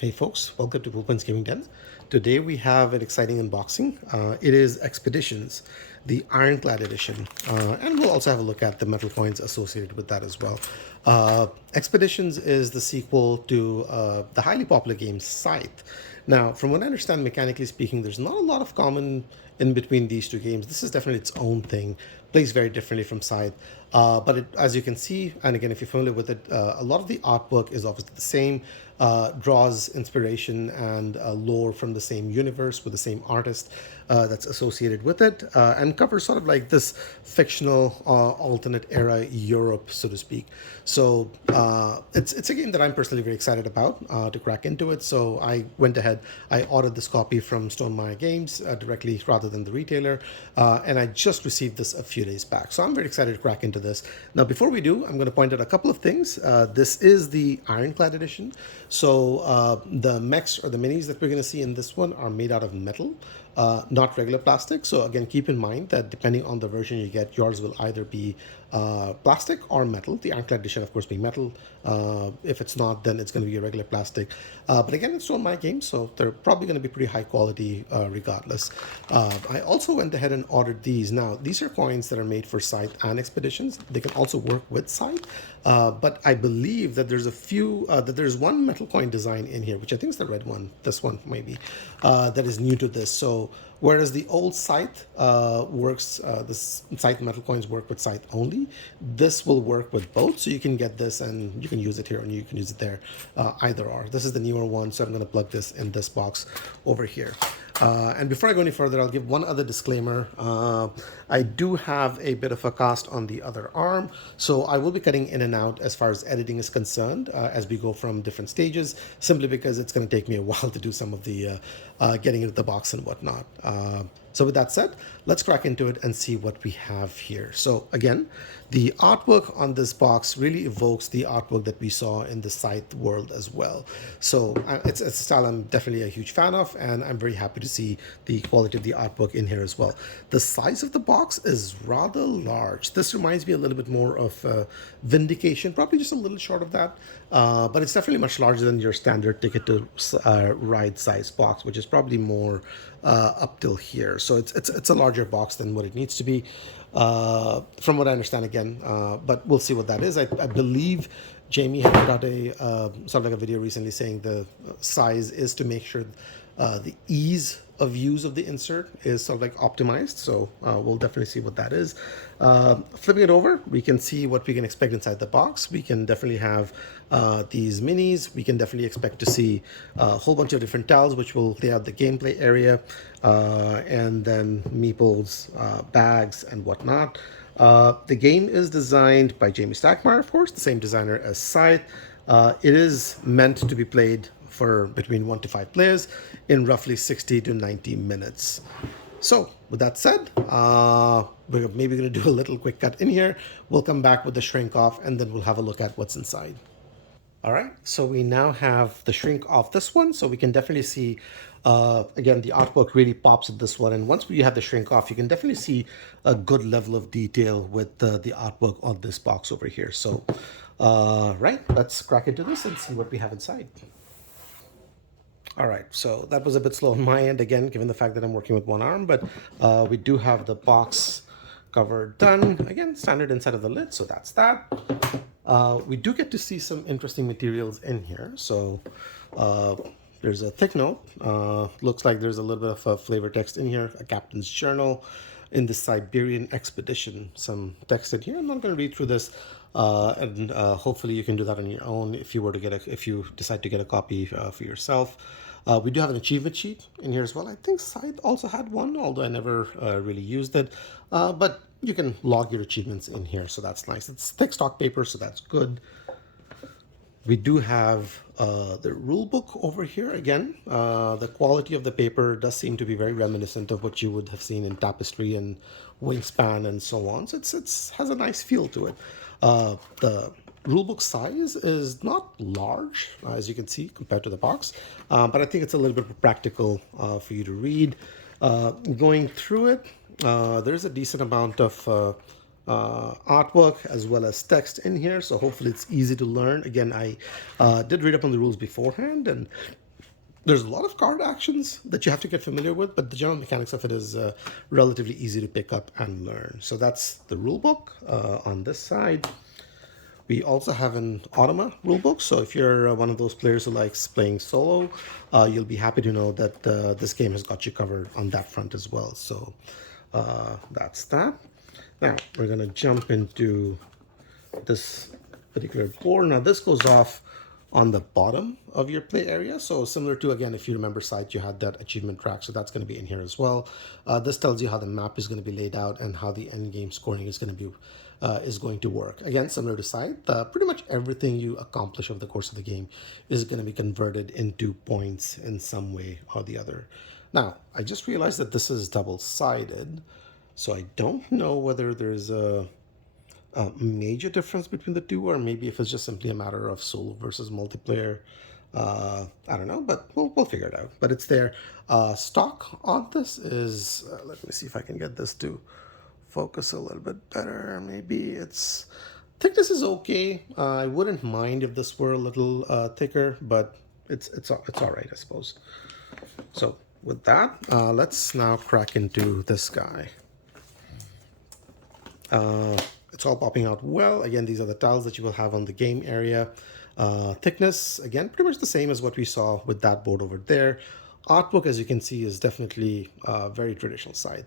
Hey folks, welcome to Bhupan's Gaming Den. Today we have an exciting unboxing. It is Expeditions, the Ironclad edition, and we'll also have a look at the metal coins associated with that as well. Expeditions is the sequel to the highly popular game Scythe. Now, from what I understand, mechanically speaking, there's not a lot of common in between these two games. This is definitely its own thing, plays very differently from Scythe. But as you can see, and again, if you're familiar with it, a lot of the artwork is obviously the same, draws inspiration and lore from the same universe with the same artist that's associated with it, and covers sort of like this fictional alternate era Europe, so to speak. So it's a game that I'm personally very excited about to crack into it. So I went ahead, I ordered this copy from Stone Maya Games directly rather than the retailer, and I just received this a few days back. So I'm very excited to crack into this. Now, before we do, I'm going to point out a couple of things. This is the Ironclad edition. So the mechs or the minis that we're going to see in this one are made out of metal, not regular plastic. So again, keep in mind that depending on the version you get, yours will either be plastic or metal. The Ironclad edition, of course, being metal. If it's not, then it's going to be a regular plastic. But again, it's still my game, so they're probably going to be pretty high quality regardless. I also went ahead and ordered these. Now, these are coins that are made for Scythe and Expeditions. They can also work with Scythe, but I believe that there's a few, that there's one metal coin design in here, which I think is the red one, this one maybe, that is new to this. So whereas the old Scythe works, the Scythe metal coins work with Scythe only, this will work with both. So you can get this and you can use it here and you can use it there, either or. This is the newer one, so I'm going to plug this in this box over here. And before I go any further, I'll give one other disclaimer. I do have a bit of a cast on the other arm, so I will be cutting in and out as far as editing is concerned as we go from different stages, simply because it's going to take me a while to do some of the getting into the box and whatnot. So with that said, let's crack into it and see what we have here. So again, the artwork on this box really evokes the artwork that we saw in the Scythe world as well. So it's a style I'm definitely a huge fan of, and I'm very happy to see the quality of the artwork in here as well. The size of the box is rather large. This reminds me a little bit more of Vindication, probably just a little short of that, but it's definitely much larger than your standard Ticket to Ride size box, which is probably more up till here. So it's a larger box than what it needs to be, from what I understand again. But we'll see what that is. I believe Jamie had put out a sort of like a video recently saying the size is to make sure the ease of use of the insert is sort of like optimized. So we'll definitely see what that is. Flipping it over, we can see what we can expect inside the box. We can definitely have these minis. We can definitely expect to see a whole bunch of different tiles, which will lay out the gameplay area, and then meeples, bags, and whatnot. The game is designed by Jamie Stackmeyer, of course, the same designer as Scythe. It is meant to be played for between 1 to 5 players in roughly 60 to 90 minutes. So with that said, we're maybe going to do a little quick cut in here. We'll come back with the shrink off, and then we'll have a look at what's inside. All right, so we now have the shrink off this one, so we can definitely see, again, the artwork really pops at this one. And once we have the shrink off, you can definitely see a good level of detail with the artwork on this box over here. So, right, let's crack into this and see what we have inside. All right, so that was a bit slow on my end, again, given the fact that I'm working with one arm, but we do have the box cover done. Again, standard inside of the lid, so that's that. We do get to see some interesting materials in here. So there's a thick note. Looks like there's a little bit of a flavor text in here, a captain's journal in the Siberian expedition. Some text in here. I'm not going to read through this, and hopefully you can do that on your own if you were to if you decide to get a copy for yourself. We do have an achievement sheet in here as well. I think Scythe also had one, although I never really used it. But you can log your achievements in here, so that's nice. It's thick stock paper, so that's good. We do have the rule book over here again. The quality of the paper does seem to be very reminiscent of what you would have seen in Tapestry and Wingspan and so on. So it's has a nice feel to it. The rulebook size is not large, as you can see, compared to the box, but I think it's a little bit practical for you to read. Going through it, there's a decent amount of artwork as well as text in here, so hopefully it's easy to learn. Again, I did read up on the rules beforehand, and There's a lot of card actions that you have to get familiar with, but the general mechanics of it is relatively easy to pick up and learn. So that's the rule book on this side. We also have an Automa rulebook, so if you're one of those players who likes playing solo, you'll be happy to know that this game has got you covered on that front as well. So that's that. Now we're gonna jump into this particular board. Now this goes off on the bottom of your play area. So similar to, again, if you remember site, you had that achievement track. So that's going to be in here as well. This tells you how the map is going to be laid out and how the end game scoring is going to work. Again, similar to site, pretty much everything you accomplish over the course of the game is going to be converted into points in some way or the other. Now, I just realized that this is double-sided. So I don't know whether there's a major difference between the two, or maybe if it's just simply a matter of solo versus multiplayer. I don't know, but we'll figure it out. But it's there. Stock on this is, let me see if I can get this to focus a little bit better. Maybe it's, thickness is okay. I wouldn't mind if this were a little thicker, but it's all right, I suppose. So with that, let's now crack into this guy. It's all popping out well. Again, these are the tiles that you will have on the game area. Thickness, again, pretty much the same as what we saw with that board over there. Artwork, as you can see, is definitely very traditional side.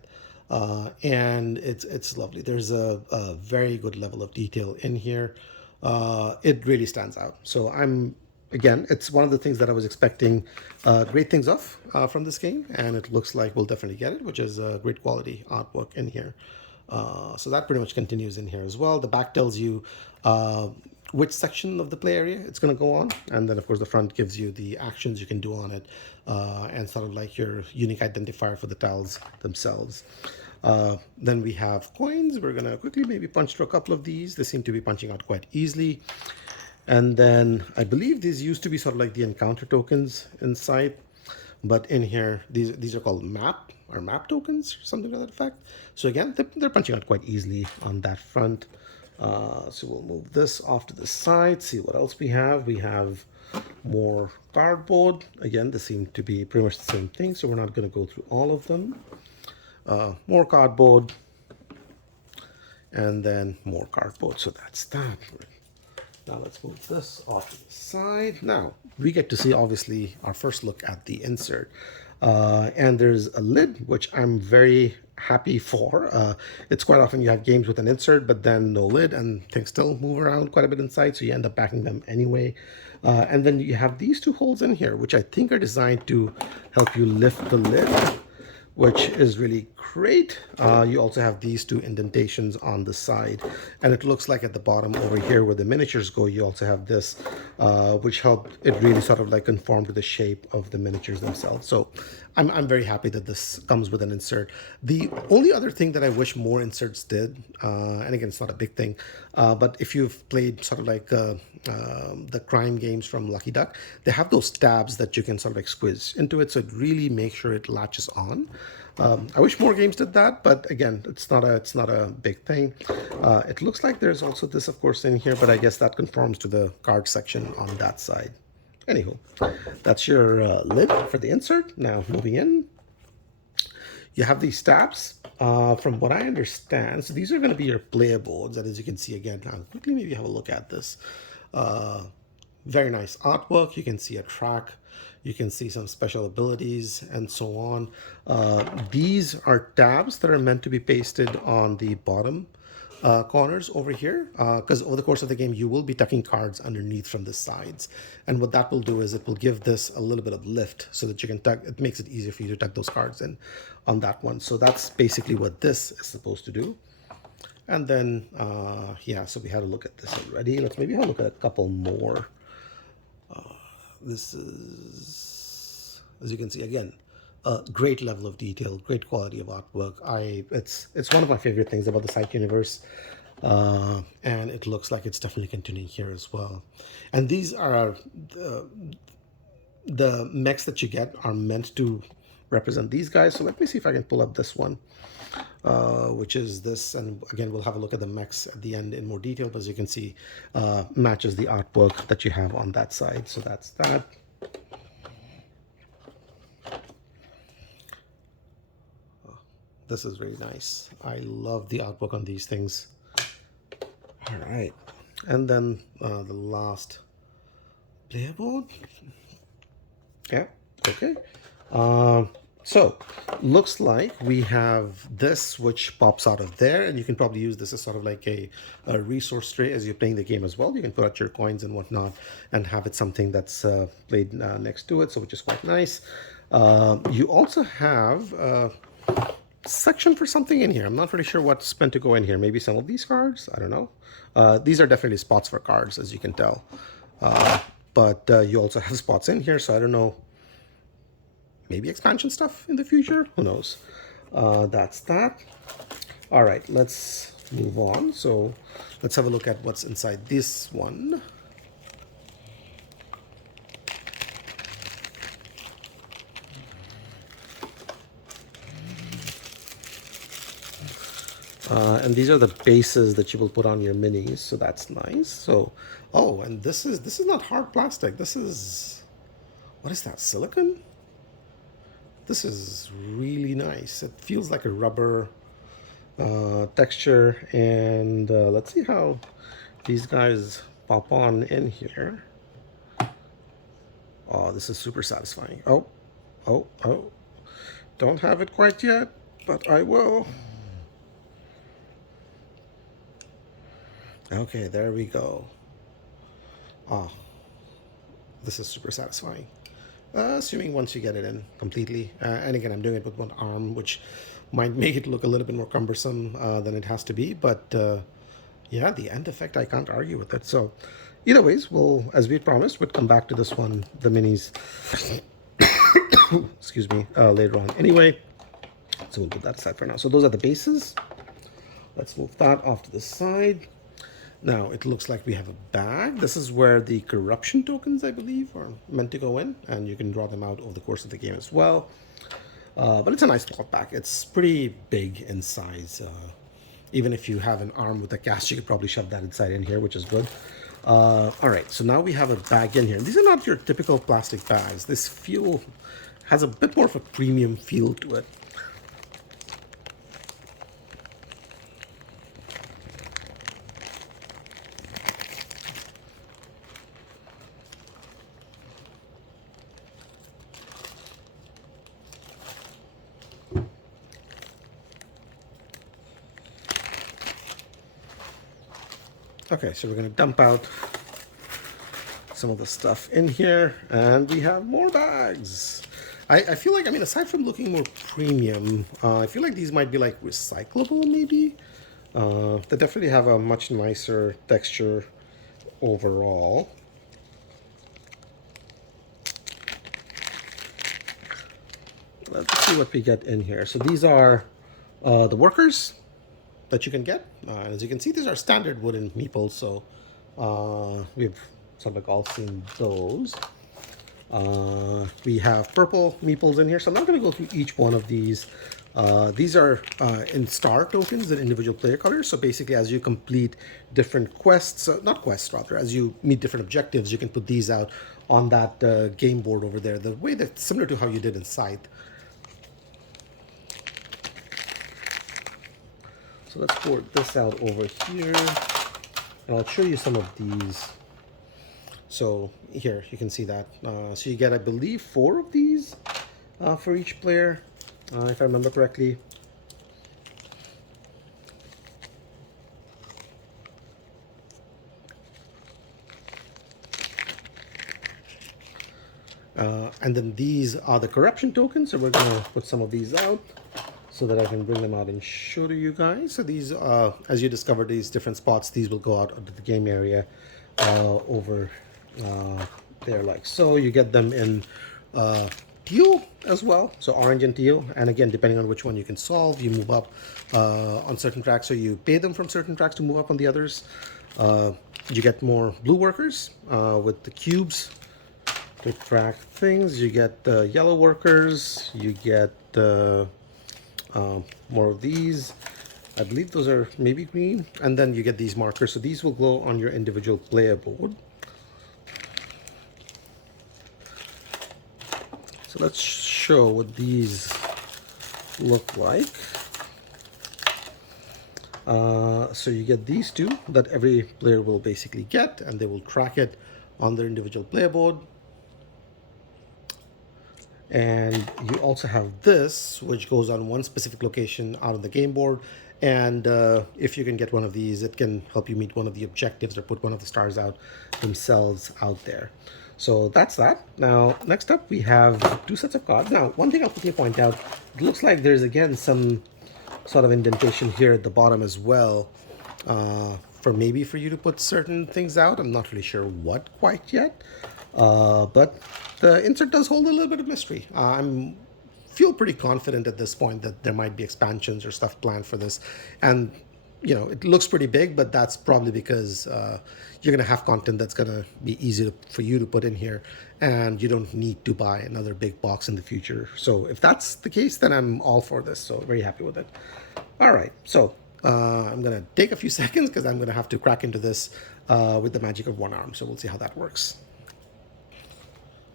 And it's lovely. There's a very good level of detail in here. It really stands out. So again, it's one of the things that I was expecting great things of from this game, and it looks like we'll definitely get it, which is great quality artwork in here. So that pretty much continues in here as well. The back tells you which section of the play area it's going to go on. And then, of course, the front gives you the actions you can do on it and sort of like your unique identifier for the tiles themselves. Then we have coins. We're going to quickly maybe punch through a couple of these. They seem to be punching out quite easily. And then I believe these used to be sort of like the encounter tokens inside. But in here, these are called map tokens, or something to that effect. So again, they're punching out quite easily on that front. So we'll move this off to the side, see what else we have. We have more cardboard. Again, they seem to be pretty much the same thing, so we're not going to go through all of them. More cardboard, and then more cardboard. So that's that. Now let's move this off to the side. Now we get to see, obviously, our first look at the insert. And there's a lid, which I'm very happy for. It's quite often you have games with an insert, but then no lid, and things still move around quite a bit inside, so you end up backing them anyway. And then you have these two holes in here, which I think are designed to help you lift the lid, which is really great. You also have these two indentations on the side, and it looks like at the bottom over here where the miniatures go, you also have this, which helped it really sort of like conform to the shape of the miniatures themselves. So I'm very happy that this comes with an insert. The only other thing that I wish more inserts did, and again, it's not a big thing, but if you've played sort of like the crime games from Lucky Duck, they have those tabs that you can sort of like squeeze into it, so it really makes sure it latches on. I wish more games did that, but again, it's not a big thing. It looks like there's also this, of course, in here, but I guess that conforms to the card section on that side. Anywho, that's your lid for the insert. Now moving in, you have these tabs. From what I understand, so these are going to be your player boards. And as you can see again, now quickly maybe have a look at this. Very nice artwork. You can see a track. You can see some special abilities and so on. These are tabs that are meant to be pasted on the bottom corners over here, because over the course of the game you will be tucking cards underneath from the sides, and what that will do is it will give this a little bit of lift so that you can tuck. It makes it easier for you to tuck those cards in on that one. So that's basically what this is supposed to do. And then yeah, so we had a look at this already. Let's maybe have a look at a couple more. This is, as you can see, again, a great level of detail, great quality of artwork. It's one of my favorite things about the site universe, and it looks like it's definitely continuing here as well. And these are the mechs that you get are meant to represent these guys. So let me see if I can pull up this one, which is this, and again we'll have a look at the mechs at the end in more detail, but as you can see, matches the artwork that you have on that side. So that's that. This is really nice. I love the artwork on these things. All right. And then the last player board. Yeah, okay. Um, so, looks like we have this which pops out of there, and you can probably use this as sort of like a resource tray as you're playing the game as well. You can put out your coins and whatnot and have it something that's played next to it, so which is quite nice. You also have a section for something in here. I'm not really sure what's meant to go in here. Maybe some of these cards? I don't know. These are definitely spots for cards, as you can tell. But you also have spots in here, so I don't know. Maybe expansion stuff in the future? Who knows? That's that. All right, let's move on. So let's have a look at what's inside this one. And these are the bases that you will put on your minis, so that's nice. So, oh, and this is not hard plastic. This is, what is that, silicone? This is really nice. It feels like a rubber texture, and let's see how these guys pop on in here. Oh, this is super satisfying. Oh, oh, oh. Don't have it quite yet, but I will. Okay, there we go. Ah, this is super satisfying. Assuming once you get it in completely. And again, I'm doing it with one arm, which might make it look a little bit more cumbersome than it has to be. But yeah, the end effect, I can't argue with it. So either ways, we'll, as we promised, we'd come back to this one, the minis, excuse me, later on. Anyway, so we'll put that aside for now. So those are the bases. Let's move that off to the side. Now, it looks like we have a bag. This is where the corruption tokens, I believe, are meant to go in, and you can draw them out over the course of the game as well. But it's a nice cloth bag. It's pretty big in size. Even if you have an arm with a cast, you could probably shove that inside in here, which is good. All right, so now we have a bag in here. These are not your typical plastic bags. This feel has a bit more of a premium feel to it. Okay, so we're going to dump out some of the stuff in here, and we have more bags. I feel like, I mean, aside from looking more premium, I feel like these might be like recyclable, maybe. They definitely have a much nicer texture overall. Let's see what we get in here. So these are the workers that you can get. As you can see, these are standard wooden meeples, so we've sort of like all seen those. We have purple meeples in here, so I'm not going to go through each one of these. These are in star tokens in individual player colors. So basically, as you complete different quests, not quests rather, as you meet different objectives, you can put these out on that game board over there. The way that's similar to how you did in Scythe. So let's board this out over here, and I'll show you some of these. So here, you can see that. So you get, I believe, 4 of these for each player, if I remember correctly. And then these are the corruption tokens, so we're going to put some of these out so that I can bring them out and show to you guys. So these, as you discover these different spots, these will go out into the game area over there like so. You get them in teal as well, so orange and teal. And again, depending on which one you can solve, you move up on certain tracks, so you pay them from certain tracks to move up on the others. You get more blue workers with the cubes to track things. You get the yellow workers, you get more of these. I believe those are maybe green, and then you get these markers, so these will glow on your individual player board. So let's show what these look like. So you get these two that every player will basically get, and they will track it on their individual player board. And you also have this, which goes on one specific location out on the game board. And if you can get one of these, it can help you meet one of the objectives or put one of the stars out themselves out there. So that's that. Now, next up, we have two sets of cards. Now, one thing I'll quickly point out, it looks like there's again some sort of indentation here at the bottom as well, for maybe for you to put certain things out. I'm not really sure what quite yet, but the insert does hold a little bit of mystery. I'm feel pretty confident at this point that there might be expansions or stuff planned for this, and it looks pretty big, but that's probably because you're going to have content that's going to be easy for you to put in here, and you don't need to buy another big box in the future. So if that's the case, then I'm all for this. So very happy with it. All right, so I'm going to take a few seconds because I'm going to have to crack into this with the magic of one arm. So we'll see how that works.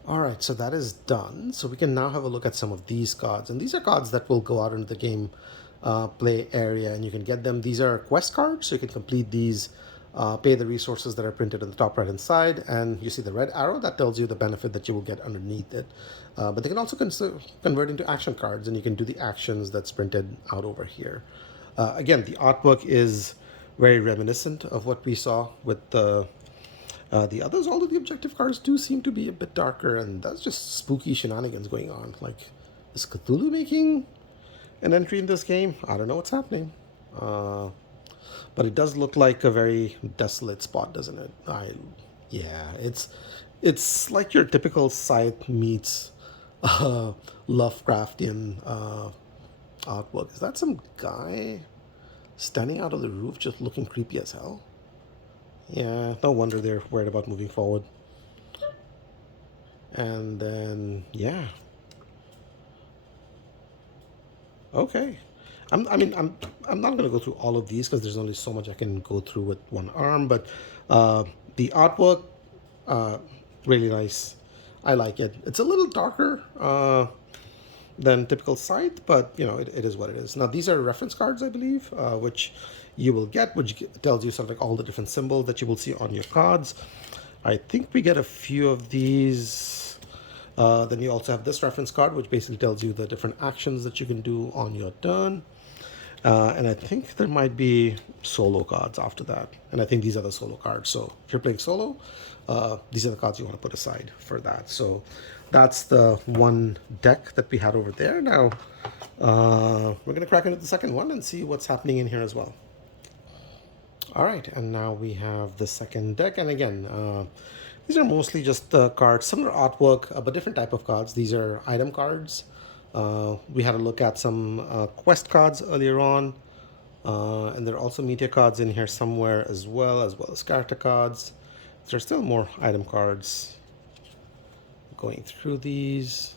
All right, so that is done. So we can now have a look at some of these cards. And these are cards that will go out into the game play area, and you can get them. These are quest cards, so you can complete these, pay the resources that are printed on the top right-hand side, and you see the red arrow that tells you the benefit that you will get underneath it. But they can also convert into action cards, and you can do the actions that's printed out over here. Again, the artwork is very reminiscent of what we saw with the others. Although the objective cards do seem to be a bit darker, and that's just spooky shenanigans going on. Like, is Cthulhu making an entry in this game? I don't know what's happening. But it does look like a very desolate spot, doesn't it? Yeah, it's like your typical Scythe meets Lovecraftian artwork. Is that some guy standing out of the roof just looking creepy as hell? Yeah, no wonder they're worried about moving forward. And then, yeah. Okay. I'm not going to go through all of these because there's only so much I can go through with one arm. But the artwork, really nice. I like it. It's a little darker than typical Scythe, but it is what it is. Now these are reference cards, I believe, which you will get, which tells you sort of like all the different symbols that you will see on your cards. I think we get a few of these. Then you also have this reference card, which basically tells you the different actions that you can do on your turn. And I think there might be solo cards after that. And I think these are the solo cards. So if you're playing solo, these are the cards you want to put aside for that. So that's the one deck that we had over there. Now, we're going to crack into the second one and see what's happening in here as well. All right, and now we have the second deck. And again, these are mostly just cards, similar artwork, but different type of cards. These are item cards. We had a look at some quest cards earlier on, and there are also media cards in here somewhere as well as character cards. There's still more item cards. Going through these.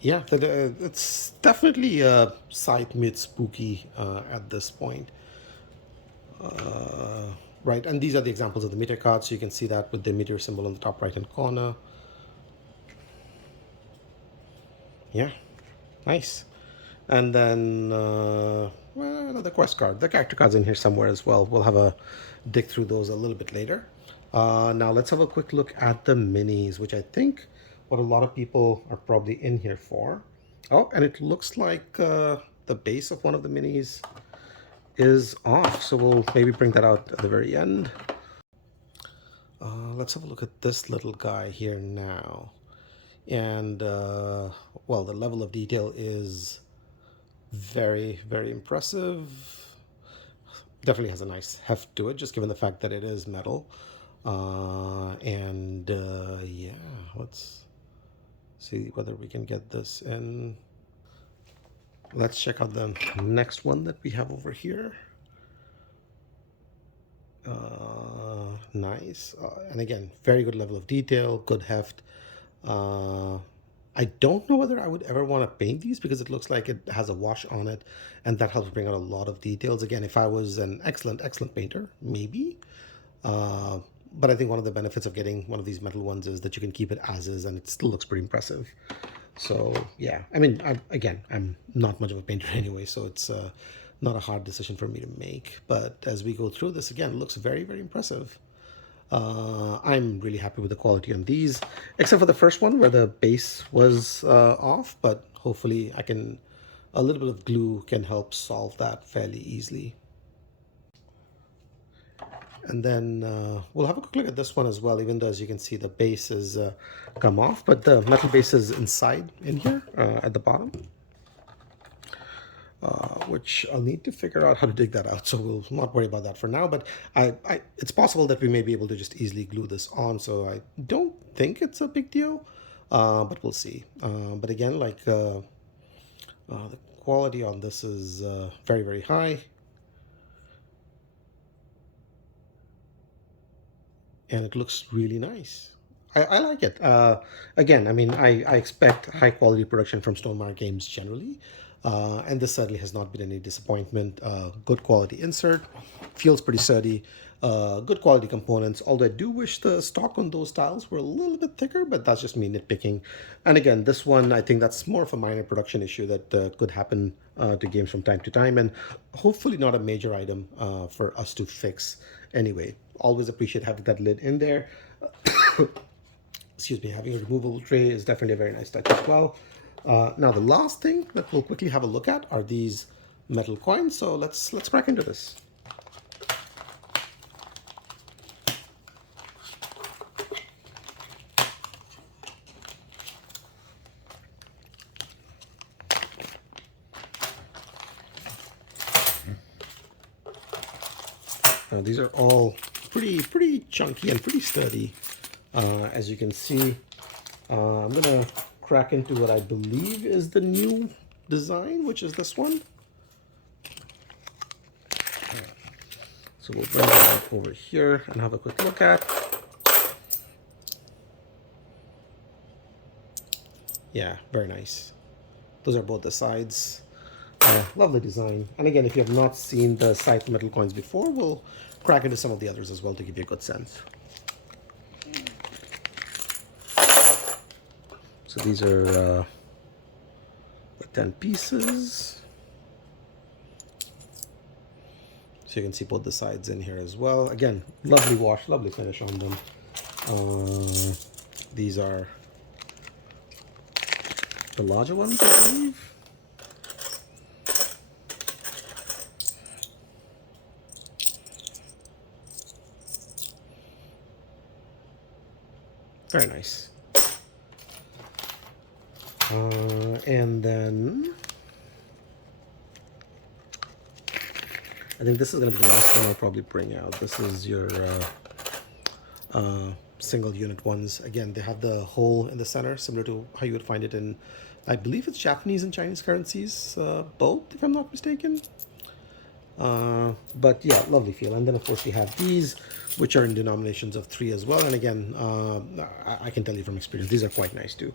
Yeah, it's definitely Scythe meets spooky at this point. Right, and these are the examples of the meteor cards, so you can see that with the meteor symbol on the top right-hand corner. Yeah, nice. And then, well, another quest card. The character card's in here somewhere as well. We'll have a dig through those a little bit later. Now let's have a quick look at the minis, which I think what a lot of people are probably in here for. Oh, and it looks like the base of one of the minis is off, so we'll maybe bring that out at the very end. Let's have a look at this little guy here now. And, well, the level of detail is very, very impressive. Definitely has a nice heft to it, just given the fact that it is metal. Yeah, let's see whether we can get this in. Let's check out the next one that we have over here. Nice. And again, very good level of detail, good heft. I don't know whether I would ever want to paint these because it looks like it has a wash on it, and that helps bring out a lot of details. Again, if I was an excellent painter, maybe. But I think one of the benefits of getting one of these metal ones is that you can keep it as is, and it still looks pretty impressive. So yeah, I mean, again, I'm not much of a painter anyway, so it's not a hard decision for me to make. But as we go through this, again, it looks very, very impressive. I'm really happy with the quality on these, except for the first one where the base was off, but hopefully a little bit of glue can help solve that fairly easily. And then we'll have a quick look at this one as well, even though as you can see the base is come off, but the metal base is inside in here at the bottom, which I'll need to figure out how to dig that out. So we'll not worry about that for now, but it's possible that we may be able to just easily glue this on. So I don't think it's a big deal, but we'll see. But again, like the quality on this is very, very high. And it looks really nice. I like it. Again, I mean, I expect high quality production from Stonemaier games generally, and this certainly has not been any disappointment. Good quality insert, feels pretty sturdy, good quality components, although I do wish the stock on those tiles were a little bit thicker, but that's just me nitpicking. And again, this one, I think that's more of a minor production issue that could happen to games from time to time, and hopefully not a major item for us to fix anyway. Always appreciate having that lid in there. Excuse me, having a removable tray is definitely a very nice touch as well. Now the last thing that we'll quickly have a look at are these metal coins. So let's crack into this. Now these are all pretty chunky and pretty sturdy. As you can see, I'm gonna crack into what I believe is the new design, which is this one. So we'll bring that over here and have a quick look at. Yeah, very nice. Those are both the sides. Lovely design. And again, if you have not seen the side metal coins before, we'll crack into some of the others as well to give you a good sense. So these are the 10 pieces. So you can see both the sides in here as well. Again, lovely wash, lovely finish on them. These are the larger ones, I believe. Very nice. And then I think this is going to be the last one I'll probably bring out. This is your single unit ones. Again, they have the hole in the center, similar to how you would find it in, I believe it's Japanese and Chinese currencies, both, if I'm not mistaken. But yeah, lovely feel. And then of course we have these, which are in denominations of 3 as well. And again, I can tell you from experience, these are quite nice too.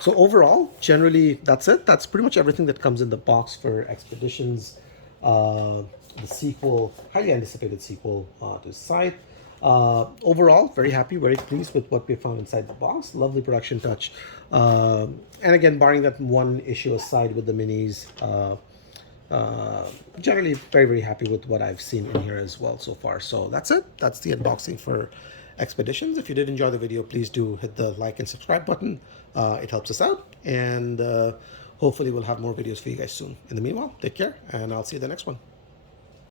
So overall, generally, that's it. That's pretty much everything that comes in the box for Expeditions, the sequel, highly anticipated sequel to Scythe. Overall, very happy, very pleased with what we found inside the box. Lovely production touch. And again, barring that one issue aside with the minis, generally very happy with what I've seen in here as well so far. So that's it. That's the unboxing for Expeditions. If you did enjoy the video, please do hit the like and subscribe button. It helps us out, and hopefully we'll have more videos for you guys soon. In the meanwhile, take care, and I'll see you in the next one.